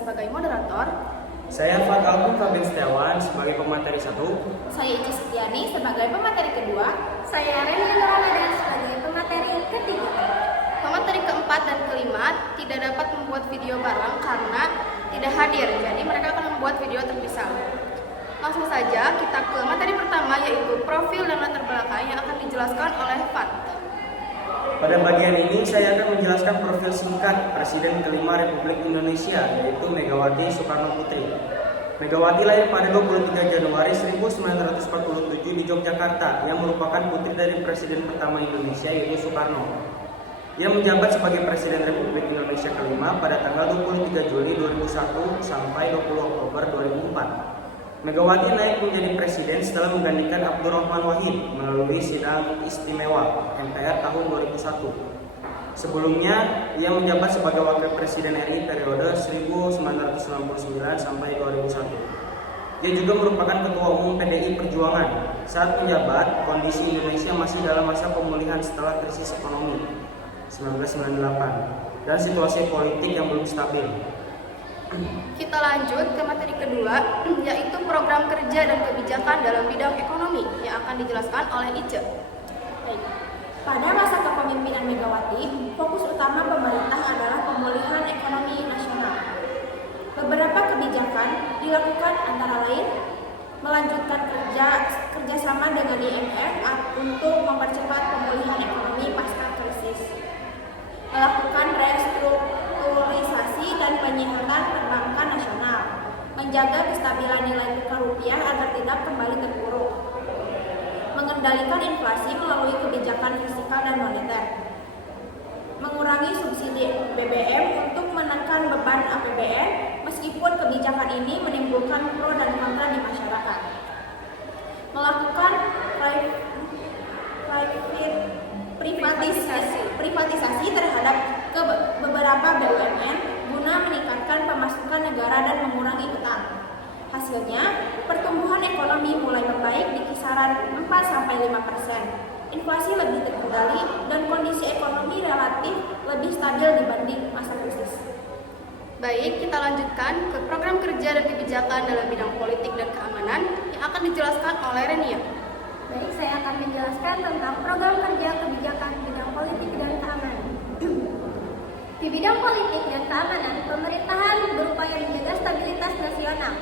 sebagai moderator. Saya Fatalpun Fabian Setiawan sebagai pemateri 1. Saya Ici Setiani sebagai pemateri kedua. Saya Reni Nurhaliza sebagai pemateri ketiga. Pemateri keempat dan kelima tidak dapat membuat video bareng karena tidak hadir, jadi mereka akan membuat video terpisah. Langsung saja kita ke materi pertama, yaitu profil dan latar belakang yang akan dijelaskan oleh Fat. Pada bagian ini saya akan menjelaskan profil singkat Presiden kelima Republik Indonesia, yaitu Megawati Soekarno Putri. Megawati lahir pada 23 Januari 1947 di Yogyakarta, yang merupakan putri dari Presiden pertama Indonesia, yaitu Soekarno. Ia menjabat sebagai Presiden Republik Indonesia kelima pada tanggal 23 Juli 2001 sampai 20 Oktober 2004. Megawati naik menjadi presiden setelah menggantikan Abdurrahman Wahid melalui sidang istimewa MPR tahun 2001. Sebelumnya, ia menjabat sebagai Wakil Presiden RI periode 1999 sampai 2001. Ia juga merupakan Ketua Umum PDI Perjuangan. Saat menjabat, kondisi Indonesia masih dalam masa pemulihan setelah krisis ekonomi 1998 dan situasi politik yang belum stabil. Kita lanjut ke materi kedua, yaitu program kerja dan kebijakan dalam bidang ekonomi yang akan dijelaskan oleh Ice. Baik. Pada masa kepemimpinan Megawati, fokus utama pemerintah adalah pemulihan ekonomi nasional. Beberapa kebijakan dilakukan antara lain melanjutkan kerjasama dengan IMF untuk mempercepat pemulihan ekonomi pasca krisis, melakukan restrukturisasi dan penyihatan perbankan nasional, menjaga kestabilan nilai tukar rupiah agar tidak kembali terpuruk, mengendalikan inflasi melalui kebijakan fiskal dan moneter, mengurangi subsidi BBM untuk menekan beban APBN meskipun kebijakan ini menimbulkan pro dan kontra di masyarakat, melakukan privatisasi terhadap beberapa BUMN guna meningkatkan pemasukan negara dan mengurangi utang. Hasilnya, pertumbuhan ekonomi mulai membaik di kisaran 4-5%. Inflasi lebih terkendali dan kondisi ekonomi relatif lebih stabil dibanding masa krisis. Baik, kita lanjutkan ke program kerja dan kebijakan dalam bidang politik dan keamanan yang akan dijelaskan oleh Renia. Baik, saya akan menjelaskan tentang program kerja kebijakan bidang politik dan keamanan. Di bidang politik dan keamanan, pemerintahan berupaya menjaga stabilitas nasional.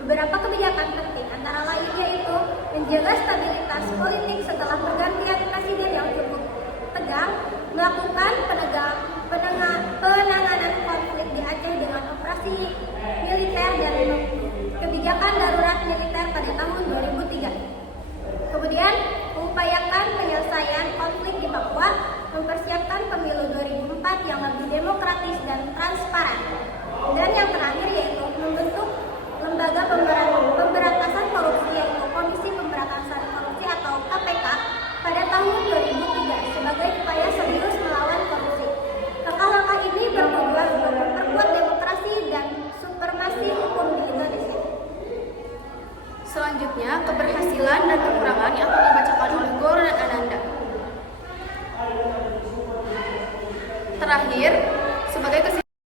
Beberapa kebijakan penting antara lain yaitu menjaga stabilitas politik setelah pergantian presiden yang cukup tegang, melakukan penanganan konflik di Aceh dengan operasi militer dan kebijakan darurat militer pada tahun 2003. Kemudian, mengupayakan penyelesaian konflik di Papua, mempersiapkan pemilu 2004 yang lebih demokratis dan transparan. Dan yang terakhir yaitu membentuk lembaga pemberantasan korupsi yaitu Komisi Pemberantasan Korupsi atau KPK pada tahun 2003 sebagai upaya serius melawan korupsi. Langkah-langkah ini bertujuan untuk memperkuat demokrasi dan supremasi hukum di Indonesia. Selanjutnya, keberhasilan dan kekurangan yang akan dibacakan oleh Goro dan Ananda. Terakhir, sebagai kesimpulan.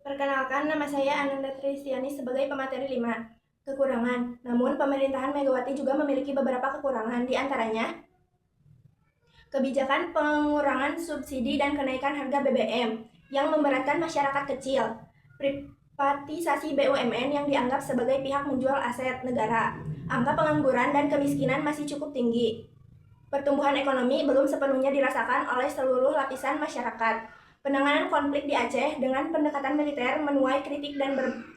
Perkenalkan, nama saya Ananda Tristiani sebagai pemateri 5. Kekurangan. Namun, pemerintahan Megawati juga memiliki beberapa kekurangan, di antaranya kebijakan pengurangan subsidi dan kenaikan harga BBM yang memberatkan masyarakat kecil, privatisasi BUMN yang dianggap sebagai pihak menjual aset negara, angka pengangguran dan kemiskinan masih cukup tinggi, pertumbuhan ekonomi belum sepenuhnya dirasakan oleh seluruh lapisan masyarakat, penanganan konflik di Aceh dengan pendekatan militer menuai kritik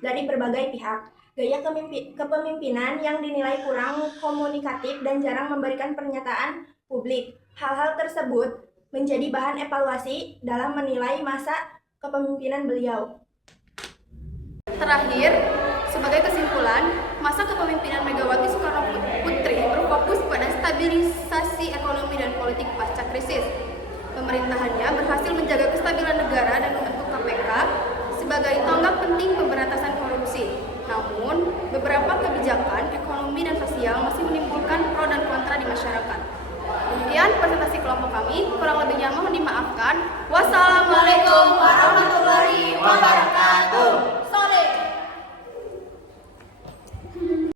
dari berbagai pihak, gaya kepemimpinan yang dinilai kurang komunikatif dan jarang memberikan pernyataan publik. Hal-hal tersebut menjadi bahan evaluasi dalam menilai masa kepemimpinan beliau. Terakhir, sebagai kesimpulan, masa kepemimpinan Megawati Soekarno Putri berfokus pada stabilisasi ekonomi dan politik pasca krisis. Pemerintahannya berhasil menjaga kestabilan negara dan membentuk KPK sebagai tonggak penting pemberantasan korupsi. Namun, beberapa kebijakan ekonomi dan sosial masih menimbulkan pro dan kontra di masyarakat. Demikian presentasi kelompok kami, kurang lebihnya mohon dimaafkan.